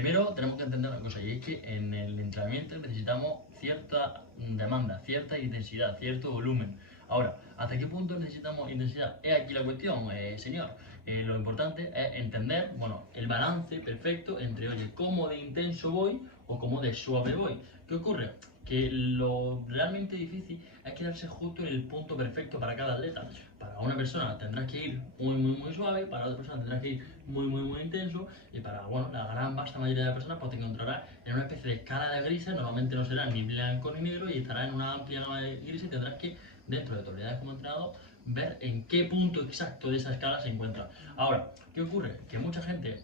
Primero tenemos que entender una cosa, y es que en el entrenamiento necesitamos cierta demanda, cierta intensidad, cierto volumen. Ahora, ¿hasta qué punto necesitamos intensidad? Es aquí la cuestión, señor. Lo importante es entender, bueno, el balance perfecto entre, oye, cómo de intenso voy o cómo de suave voy. ¿Qué ocurre? Que lo realmente difícil es quedarse justo en el punto perfecto para cada atleta. Para una persona tendrás que ir muy suave, para otra persona tendrás que ir muy intenso, y para, bueno, la gran vasta mayoría de personas pues te encontrarás en una especie de escala de grises. Normalmente no será ni blanco ni negro y estarás en una amplia gama de grises, y tendrás que, dentro de tu habilidades como entrenador, ver en qué punto exacto de esa escala se encuentra. Ahora, ¿qué ocurre? Que mucha gente,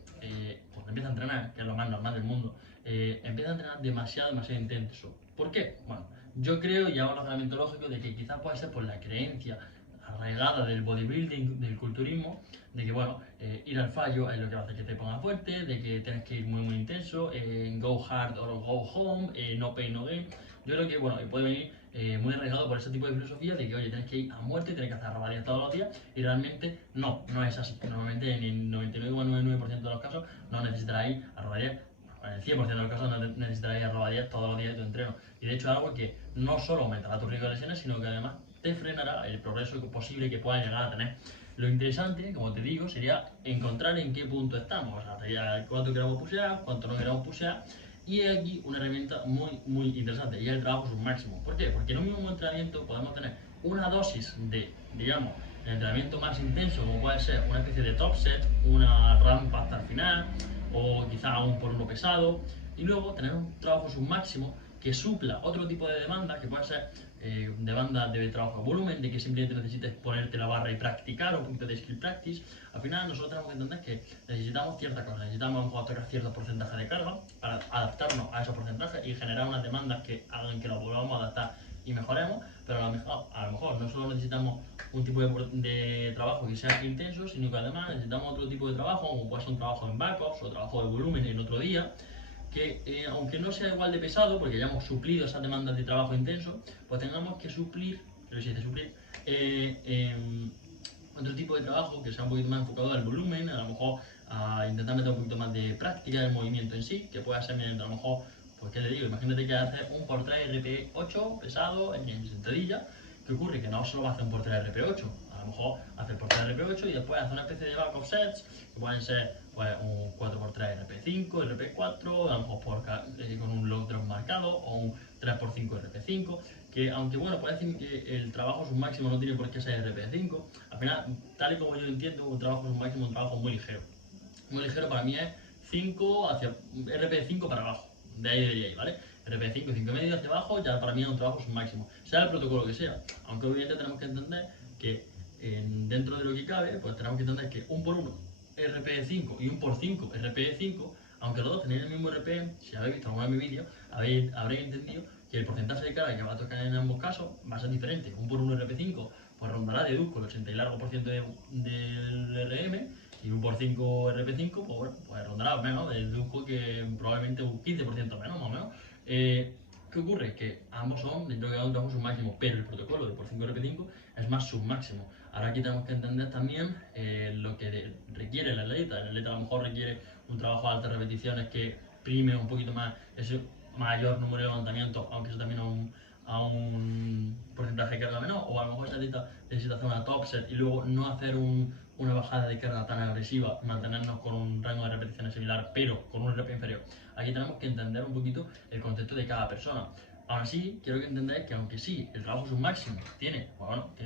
cuando empieza a entrenar, que es lo más normal del mundo, empieza a entrenar demasiado intenso. ¿Por qué? Bueno, yo creo, y hago el razonamiento lógico, de que quizás puede ser por la creencia arraigada del bodybuilding, del culturismo, de que, bueno, ir al fallo es lo que va a hacer que te pongas fuerte, de que tienes que ir muy intenso, go hard or go home, no pain no gain. Yo creo que, bueno, puede venir muy arraigado por ese tipo de filosofía de que, oye, tienes que ir a muerte, tienes que hacer rabadillas todos los días, y realmente no es así. Normalmente en el 99,99% de los casos no necesitarás ir a rabadillas. En el 100% de los casos no necesitarás ir a rabadillas todos los días de tu entreno. Y de hecho es algo que no solo aumentará tu riesgo de lesiones, sino que además te frenará el progreso posible que puedas llegar a tener. Lo interesante, como te digo, sería encontrar en qué punto estamos, o sea, cuánto queremos pushear, cuánto no queremos pushear. Y hay aquí una herramienta muy interesante, y es el trabajo submáximo. ¿Por qué? Porque en un mismo entrenamiento podemos tener una dosis de, digamos, el entrenamiento más intenso, como puede ser una especie de top set, una rampa hasta el final, o quizá un por uno pesado, y luego tener un trabajo submáximo que supla otro tipo de demanda, que puede ser demanda de trabajo de volumen, de que simplemente necesites ponerte la barra y practicar, o un poquito de skill practice. Al final nosotros tenemos que entender que necesitamos cierta cosa, necesitamos a lo mejor tocar cierto porcentaje de carga para adaptarnos a esos porcentajes y generar unas demandas que hagan que lo volvamos a adaptar y mejoremos, pero a lo mejor no solo necesitamos un tipo de trabajo que sea intenso, sino que además necesitamos otro tipo de trabajo, como puede ser un trabajo en backups o trabajo de volumen en otro día, que aunque no sea igual de pesado, porque ya hemos suplido esas demandas de trabajo intenso, pues tengamos que suplir, pero si dice suplir, otro tipo de trabajo que sea un poquito más enfocado al volumen, a lo mejor a intentar meter un poquito más de práctica del movimiento en sí, que pueda ser mediante a lo mejor, pues qué le digo, imagínate que haces un por 3 RP8 pesado en sentadilla. ¿Qué ocurre? Que no solo va a hacer un por 3 RP8, a lo mejor hace el por 3 RP8 y después hace una especie de backup sets, que pueden ser pues un 4x3 RP5, RP4, a lo mejor con un log drop marcado, o un 3x5 RP5, que aunque bueno, puede decir que el trabajo submáximo no tiene por qué ser RP5, al final, tal y como yo entiendo, un trabajo submáximo es un trabajo muy ligero. Muy ligero para mí es 5 hacia RP5 para abajo, de ahí, ¿vale? RP5, 5,5 hacia abajo, ya para mí es un trabajo submáximo, sea el protocolo que sea, aunque obviamente tenemos que entender que dentro de lo que cabe, pues tenemos que entender que un por 1 RP5 y un por 5 RP5, aunque los dos tenéis el mismo RP, si habéis visto alguno de mis vídeos, habréis entendido que el porcentaje de carga que va a tocar en ambos casos va a ser diferente. Un por 1 RP5 pues rondará, deduzco, el 80 y largo por ciento del RM, y un por 5 RP5 pues, bueno, pues rondará menos, deduzco que probablemente un 15% menos, más o menos. ¿Qué ocurre? Que ambos son dentro de un trabajo submáximo, pero el protocolo de por 5 RP5 es más submáximo. Ahora aquí tenemos que entender también lo que requiere el atleta. El atleta a lo mejor requiere un trabajo de altas repeticiones que prime un poquito más ese mayor número de levantamientos, aunque eso también a un porcentaje de carga menor, o a lo mejor ese atleta necesita hacer una top set y luego no hacer una bajada de carga tan agresiva, mantenernos con un rango de repeticiones similar, pero con un RP inferior. Aquí tenemos que entender un poquito el concepto de cada persona. Aún así, quiero que entendáis que aunque sí, el trabajo submáximo tiene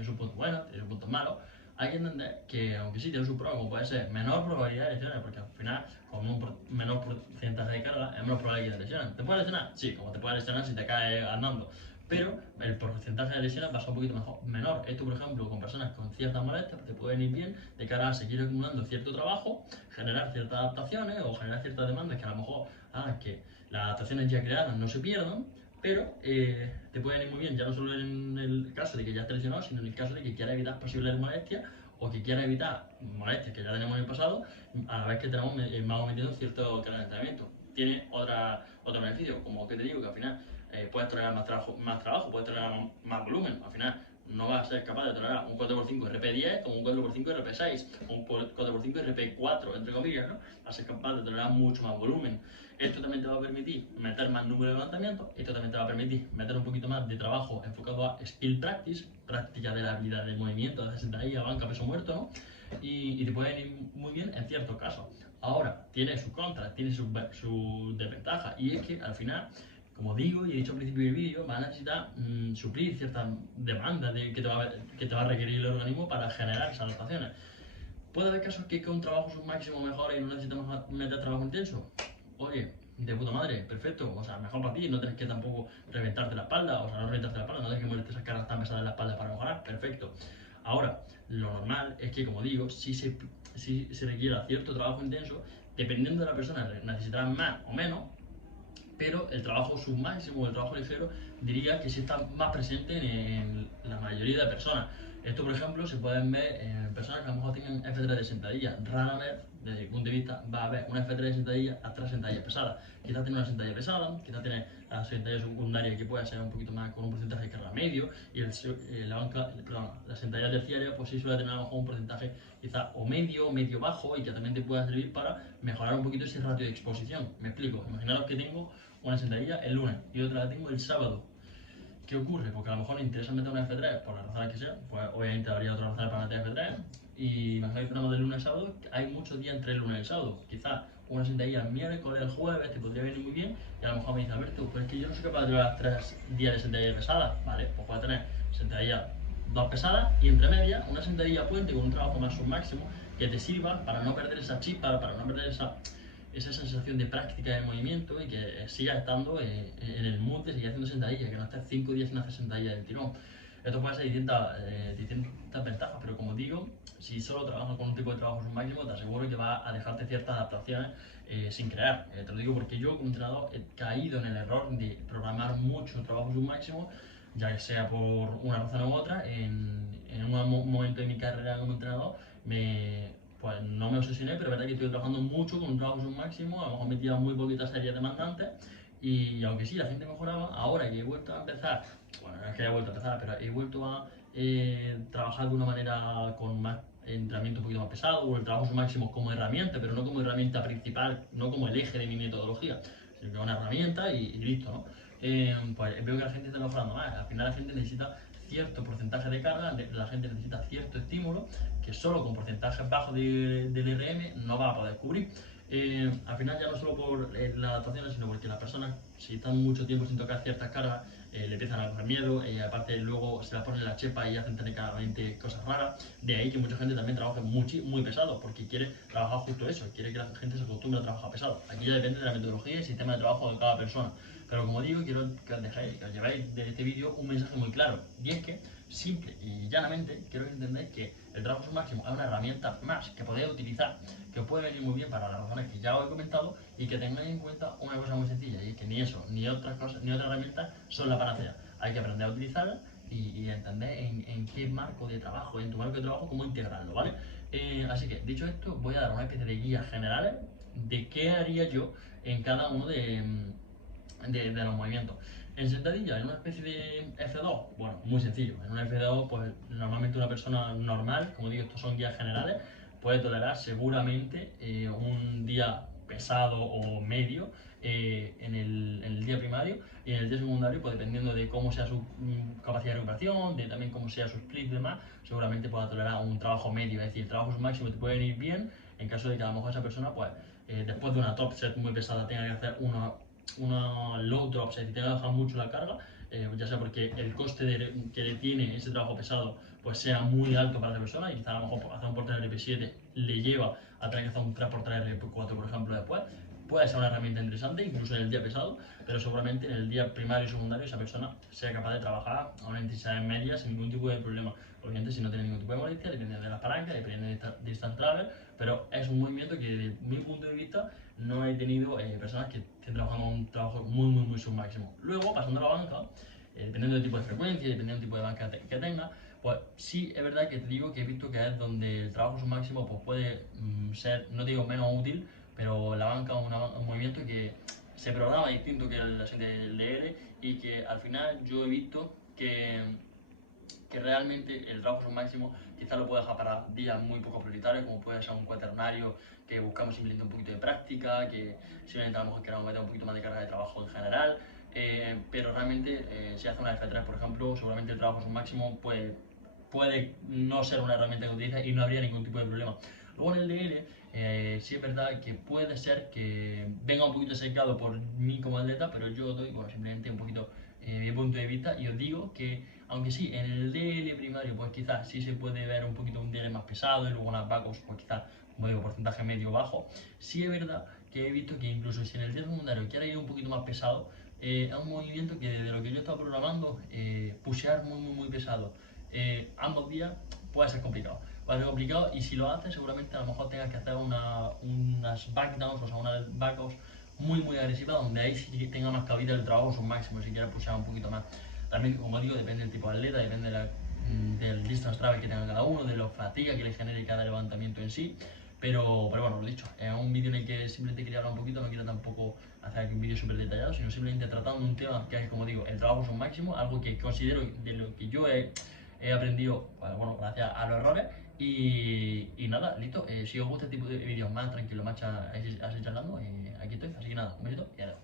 sus puntos buenos, tiene sus puntos malos, hay que entender que aunque sí tiene sus pruebas, como puede ser menor probabilidad de lesiones, porque al final, como un menor porcentaje de carga, es menos probable que te lesiones. ¿Te puedes lesionar? Sí, como te puedes lesionar si te caes andando, pero el porcentaje de lesiones va a ser un poquito menor. Esto, por ejemplo, con personas con ciertas molestias, te pueden ir bien de cara a seguir acumulando cierto trabajo, generar ciertas adaptaciones o generar ciertas demandas que a lo mejor hagan que las adaptaciones ya creadas no se pierdan, pero te pueden ir muy bien, ya no solo en el caso de que ya estés lesionado, sino en el caso de que quieras evitar posibles molestias, o que quieras evitar molestias que ya tenemos en el pasado, a la vez que tenemos más metido cierto calentamiento. Tiene otro beneficio, como que te digo, que al final puedes tolerar más trabajo, puedes tolerar más volumen. Al final, no vas a ser capaz de tolerar un 4x5 RP10 o un 4x5 RP6 o un 4x5 RP4, entre comillas, ¿no? Vas a ser capaz de tolerar mucho más volumen. Esto también te va a permitir meter más número de levantamientos, esto también te va a permitir meter un poquito más de trabajo enfocado a skill practice, práctica de la habilidad de movimiento, de sentadilla, banca, peso muerto, ¿no? Y te pueden ir muy bien en ciertos casos. Ahora, tiene sus contras, tiene sus desventajas, y es que al final, como digo y he dicho al principio del vídeo, vas a necesitar suplir ciertas demandas que te va a requerir el organismo para generar esas adaptaciones. ¿Puede haber casos que con trabajo submáximo mejor y no necesitamos meter trabajo intenso? Oye, de puta madre, perfecto, o sea, mejor para ti, no tienes que tampoco reventarte la espalda, o sea, no reventarte la espalda, no tienes que ponerte esas cargas tan pesadas en la espalda para mejorar, perfecto. Ahora, lo normal es que, como digo, si se requiera cierto trabajo intenso, dependiendo de la persona, necesitarán más o menos, pero el trabajo submáximo o el trabajo ligero diría que sí está más presente en la mayoría de personas. Esto, por ejemplo, se pueden ver en personas que a lo mejor tengan F3 de sentadilla. Rara vez, desde mi punto de vista, va a haber una F3 de sentadilla hasta la sentadilla pesada. Quizás tiene una sentadilla pesada, quizás tiene la sentadilla secundaria que puede ser un poquito más con un porcentaje de carga medio, y la sentadilla terciaria pues sí suele tener a lo mejor un porcentaje quizás o medio bajo, y que también te pueda servir para mejorar un poquito ese ratio de exposición. Me explico, imaginaros que tengo una sentadilla el lunes y otra la tengo el sábado. ¿Qué ocurre? Porque a lo mejor me interesa meter una F3 por la razón que sea, pues obviamente habría otra razón para meter F3. Y imagínate que tenemos de lunes a sábado, hay muchos días entre el lunes y el sábado. Quizás una sentadilla el miércoles, el jueves, te podría venir muy bien, y a lo mejor me dice, Alberto, pues es que yo no soy capaz de llevar 3 días de sentadilla pesada. Vale, pues puedes tener sentadilla 2 pesadas y entre medias una sentadilla puente con un trabajo más submáximo que te sirva para no perder esa chispa, para no perder esa sensación de práctica de movimiento, y que sigas estando en el mood de seguir haciendo sentadilla, que no estés 5 días sin hacer sentadilla del tirón. Esto puede ser distintas ventajas, pero como digo, si solo trabajas con un tipo de trabajo máximo, te aseguro que va a dejarte ciertas adaptaciones sin crear. Te lo digo porque yo como entrenador he caído en el error de programar mucho trabajo submáximo, ya sea por una razón u otra. En un momento de mi carrera como entrenador pues no me obsesioné, pero es verdad que estoy trabajando mucho con un trabajo máximo, a lo mejor metía muy poquitas series demandantes, y aunque sí, la gente mejoraba, ahora que he vuelto a empezar, bueno, no es que haya vuelto a empezar, pero he vuelto a trabajar de una manera con más entrenamiento un poquito más pesado, o el trabajo máximo como herramienta, pero no como herramienta principal, no como el eje de mi metodología, sino que una herramienta y listo, ¿no? Pues veo que la gente está mejorando más. Al final la gente necesita cierto porcentaje de carga, la gente necesita cierto estímulo que solo con porcentajes bajos del RM no va a poder cubrir. Al final ya no solo por las adaptaciones, sino porque las personas, si están mucho tiempo sin tocar ciertas cargas, le empiezan a coger miedo, y aparte luego se las ponen en la chepa y hacen técnicamente cosas raras. De ahí que mucha gente también trabaje muy pesado, porque quiere trabajar justo eso, quiere que la gente se acostumbre a trabajar pesado. Aquí ya depende de la metodología y el sistema de trabajo de cada persona. Pero como digo, quiero que os llevéis de este vídeo un mensaje muy claro, y es que, simple y llanamente, quiero que entendáis que el trabajo máximo es una herramienta más que podéis utilizar, que os puede venir muy bien para las razones que ya os he comentado, y que tengáis en cuenta una cosa muy sencilla, y es que ni eso, ni otras cosas, ni otras herramientas son la panacea. Hay que aprender a utilizarlas y entender en qué marco de trabajo, en tu marco de trabajo, cómo integrarlo, ¿vale? Así que, dicho esto, voy a dar una especie de guías generales de qué haría yo en cada uno de los movimientos. En sentadilla, en una especie de F2, bueno, muy sencillo. En una F2, pues normalmente una persona normal, como digo, estos son guías generales, puede tolerar seguramente un día pesado o medio en el día primario, y en el día secundario, pues dependiendo de cómo sea su capacidad de recuperación, de también cómo sea su split y demás, seguramente pueda tolerar un trabajo medio. Es decir, el trabajo máximo te puede venir bien en caso de que a lo mejor esa persona, pues después de una top set muy pesada, tenga que hacer una low drop set y tenga que bajar mucho la carga, ya sea porque el coste que le tiene ese trabajo pesado pues sea muy alto para esa persona, y quizá a lo mejor hacer un por 3 RP7 le lleva a tener que hacer un 3x3 RP4, por ejemplo, después. Puede ser una herramienta interesante, incluso en el día pesado, pero seguramente en el día primario y secundario esa persona sea capaz de trabajar a una intensidad media sin ningún tipo de problema. Obviamente, si no tiene ningún tipo de molestia, depende de las palancas, depende de distance travel, pero es un movimiento que, desde mi punto de vista, no he tenido personas que estén trabajando un trabajo muy submáximo. Luego, pasando a la banca, dependiendo del tipo de frecuencia, dependiendo del tipo de banca que tenga, pues sí es verdad que te digo que he visto que es donde el trabajo submáximo pues puede ser, no digo menos útil, pero la banca es un movimiento que se programa distinto que la sesión del LR, y que al final yo he visto que que realmente el trabajo es un máximo, quizás lo puedo dejar para días muy poco prioritarios, como puede ser un cuaternario, que buscamos simplemente un poquito de práctica, que simplemente a lo mejor queramos meter un poquito más de carga de trabajo en general, pero realmente si hace una F3, por ejemplo, seguramente el trabajo es un máximo, pues puede no ser una herramienta que utilices y no habría ningún tipo de problema. Luego en el DL, sí es verdad que puede ser que venga un poquito secado por mí como atleta, pero yo doy, bueno, simplemente un poquito mi punto de vista y os digo que, aunque sí, en el DL primario, pues quizás sí se puede ver un poquito un DL más pesado y luego unas vacos, pues quizás, como digo, porcentaje medio bajo. Sí es verdad que he visto que incluso si en el DL secundario quiere ir un poquito más pesado, es un movimiento que desde lo que yo estaba programando, pushear muy pesado ambos días puede ser complicado. Puede ser complicado y si lo haces seguramente a lo mejor tengas que hacer unas backdowns, o sea, unas backouts muy agresivas donde ahí sí tenga más cabida el trabajo son máximos si quieres pushear un poquito más. También, como digo, depende del tipo de atleta, depende del distance travel que tenga cada uno, de la fatiga que le genere cada levantamiento en sí. Pero bueno, lo dicho, es un vídeo en el que simplemente quería hablar un poquito, no quiero tampoco hacer aquí un vídeo súper detallado, sino simplemente tratando un tema que es, como digo, el trabajo es un máximo, algo que considero de lo que yo he aprendido, bueno, gracias a los errores. Y nada, listo. Si os gusta este tipo de vídeos más tranquilo, más así charlando, aquí estoy. Así que nada, un besito y adiós.